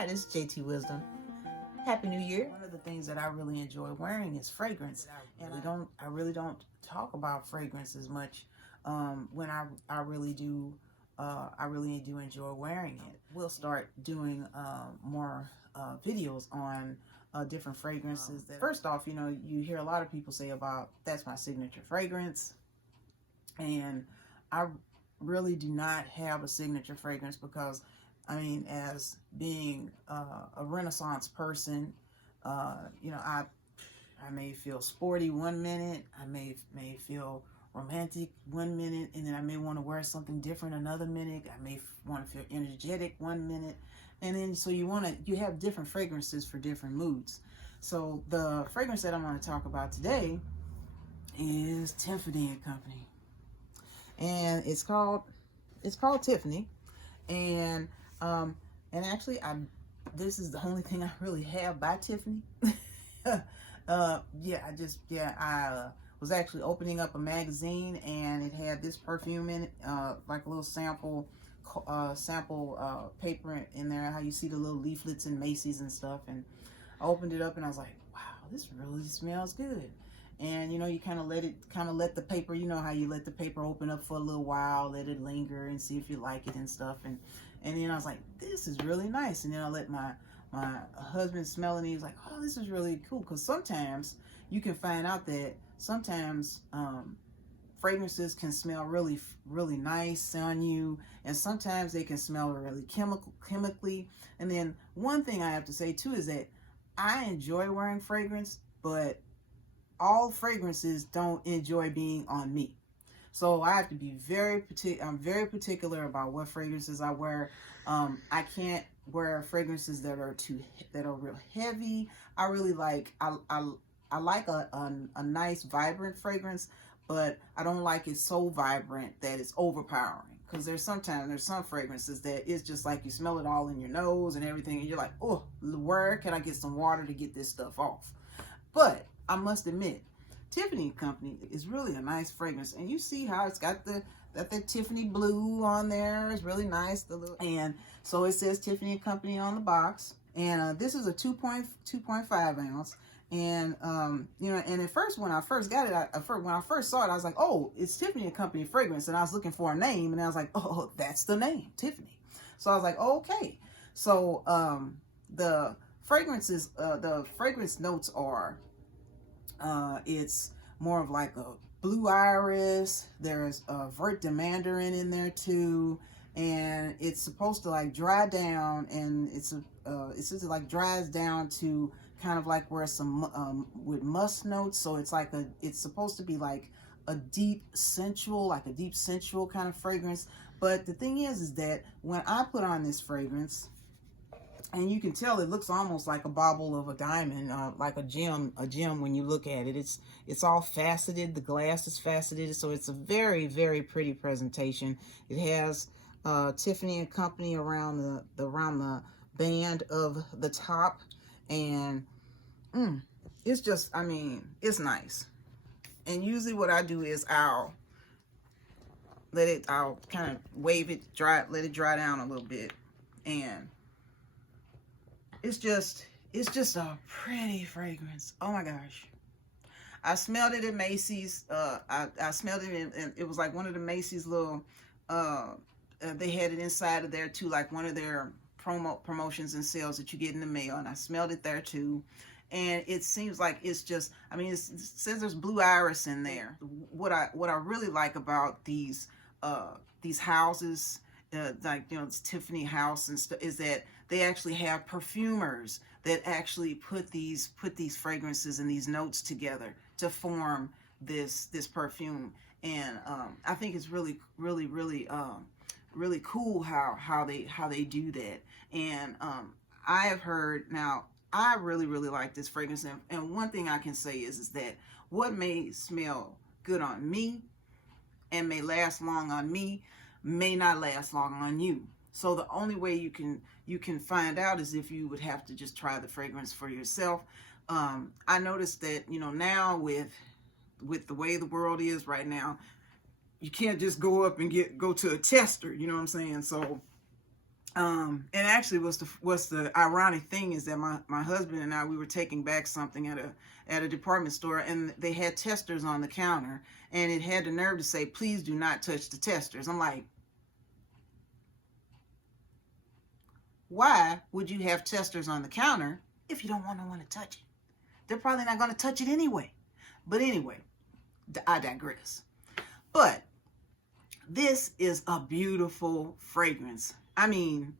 Hi, this is JTwisdom. Happy New Year. One of the things that I really enjoy wearing is fragrance, and I really don't talk about fragrance as much when I really do enjoy wearing it. We'll start doing more videos on different fragrances. First off, you hear a lot of people say about that's my signature fragrance, and I really do not have a signature fragrance because as being a Renaissance person, I may feel sporty one minute, I may feel romantic one minute, and then I may want to wear something different another minute. I may want to feel energetic one minute, and then so you have different fragrances for different moods. So the fragrance that I'm going to talk about today is Tiffany Company, and it's called Tiffany, and actually this is the only thing I really have by Tiffany. I was actually opening up a magazine, and it had this perfume in it, like a little sample paper in there, how you see the little leaflets in Macy's and stuff. And I opened it up, and I was like, wow, this really smells good. And you kind of let the paper, how you let the paper open up for a little while, let it linger and see if you like it and stuff. And then I was like, this is really nice. And then I let my husband smell it, and he was like, oh, this is really cool. Because sometimes you can find out that sometimes fragrances can smell really, really nice on you, and sometimes they can smell really chemically. And then one thing I have to say too is that I enjoy wearing fragrance, but all fragrances don't enjoy being on me. So I have to be I'm very particular about what fragrances I wear. I can't wear fragrances that are real heavy. I really like I like a nice vibrant fragrance, but I don't like it so vibrant that it's overpowering. Because there's some fragrances that it's just like you smell it all in your nose and everything, and you're like, oh, where can I get some water to get this stuff off? But I must admit, Tiffany Company is really a nice fragrance, and you see how it's got the Tiffany blue on there. It's really nice. And so it says Tiffany Company on the box, and this is a 2.5 ounce. And and at first, when I first got it, when I first saw it, I was like, oh, it's Tiffany Company fragrance, and I was looking for a name, and I was like, oh, that's the name, Tiffany. So I was like, okay. So the fragrances, the fragrance notes are, it's more of like a blue iris. There's a vert de mandarin in there too, and it's supposed to like dry down, and it's just like dries down to kind of like where some with musk notes. So it's supposed to be like a deep sensual kind of fragrance. But the thing is that when I put on this fragrance, and you can tell it looks almost like a bauble of a diamond, like a gem when you look at it. It's all faceted. The glass is faceted, so it's a very, very pretty presentation. It has Tiffany and Company around the band of the top, and it's just, it's nice. And usually what I do is I'll kind of wave it, let it dry down a little bit, and it's just a pretty fragrance. Oh my gosh. I smelled it at Macy's. I smelled it and it was like one of the Macy's little, they had it inside of there too, like one of their promotions and sales that you get in the mail. And I smelled it there too. And it seems like it's just, it says there's blue iris in there. What I really like about these houses, it's Tiffany house and stuff, is that they actually have perfumers that actually put these fragrances and these notes together to form this perfume. And I think it's really, really, really, really cool how they do that. And I have heard, now I really, really like this fragrance, and one thing I can say is that what may smell good on me and may last long on me may not last long on you. So the only way you can find out is if you would have to just try the fragrance for yourself. I noticed that now with the way the world is right now, you can't just go up and go to a tester. You know what I'm saying? So And actually, what's the ironic thing is that my husband and I, we were taking back something at a department store, and they had testers on the counter, and it had the nerve to say, "Please do not touch the testers." I'm like, why would you have testers on the counter if you don't want no one to touch it? They're probably not going to touch it anyway. But anyway, I digress. But this is a beautiful fragrance. I mean,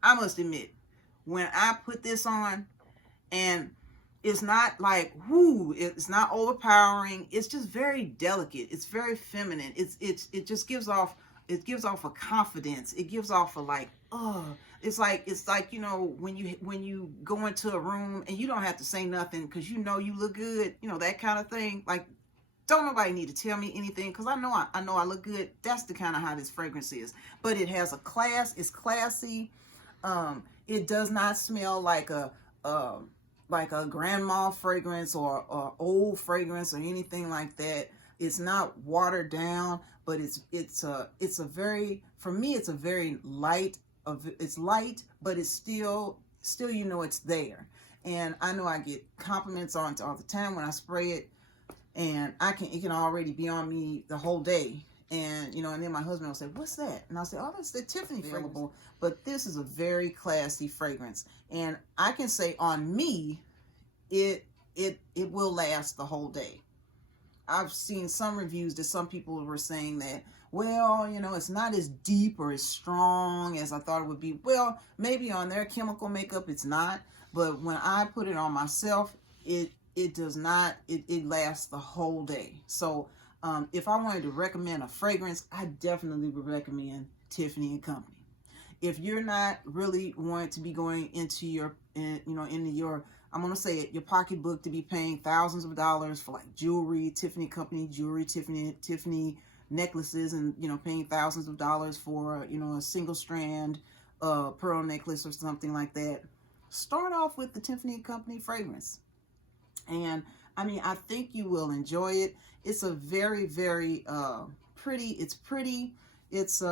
I must admit, when I put this on, and it's not like, whoo, it's not overpowering. It's just very delicate. It's very feminine. It just gives off, it gives off a confidence. It gives off a like, oh, it's like, you know, when you go into a room and you don't have to say nothing because you know you look good, you know, that kind of thing. Like, don't nobody need to tell me anything because I know I look good. That's the kind of how this fragrance is. But it has a class. It's classy. It does not smell like a grandma fragrance or old fragrance or anything like that. It's not watered down, but it's a very, for me, it's a very light. It's light, but it's still you know it's there. And I know I get compliments on it all the time when I spray it, and it can already be on me the whole day. And, you know, and then my husband will say, "What's that?" And I'll say, "Oh, that's the Tiffany fragrance." But this is a very classy fragrance. And I can say on me, it will last the whole day. I've seen some reviews that some people were saying that, well, you know, it's not as deep or as strong as I thought it would be. Well, maybe on their chemical makeup it's not. But when I put it on myself, it does not, it lasts the whole day. So if I wanted to recommend a fragrance, I definitely would recommend Tiffany Company. If you're not really wanting to be going into your, into your, I'm going to say it, your pocketbook to be paying thousands of dollars for like jewelry, Tiffany Company jewelry, Tiffany necklaces, and, you know, paying thousands of dollars for, you know, a single strand pearl necklace or something like that, start off with the Tiffany Company fragrance. And I mean, I think you will enjoy it. It's a very, very pretty. It's pretty. It's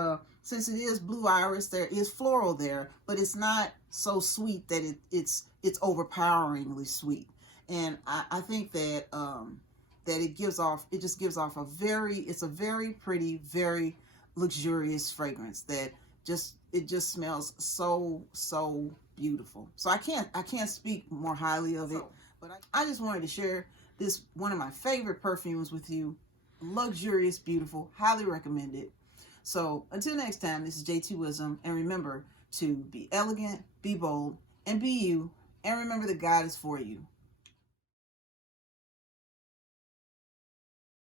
since it is blue iris, there is floral there, but it's not so sweet that it's overpoweringly sweet. And I think that that it just gives off it's a very pretty, very luxurious fragrance that it just smells so beautiful. So I can't speak more highly of it. But I just wanted to share this, one of my favorite perfumes with you. Luxurious, beautiful, highly recommended. So until next time, this is JTwisdom. And remember to be elegant, be bold, and be you. And remember that God is for you.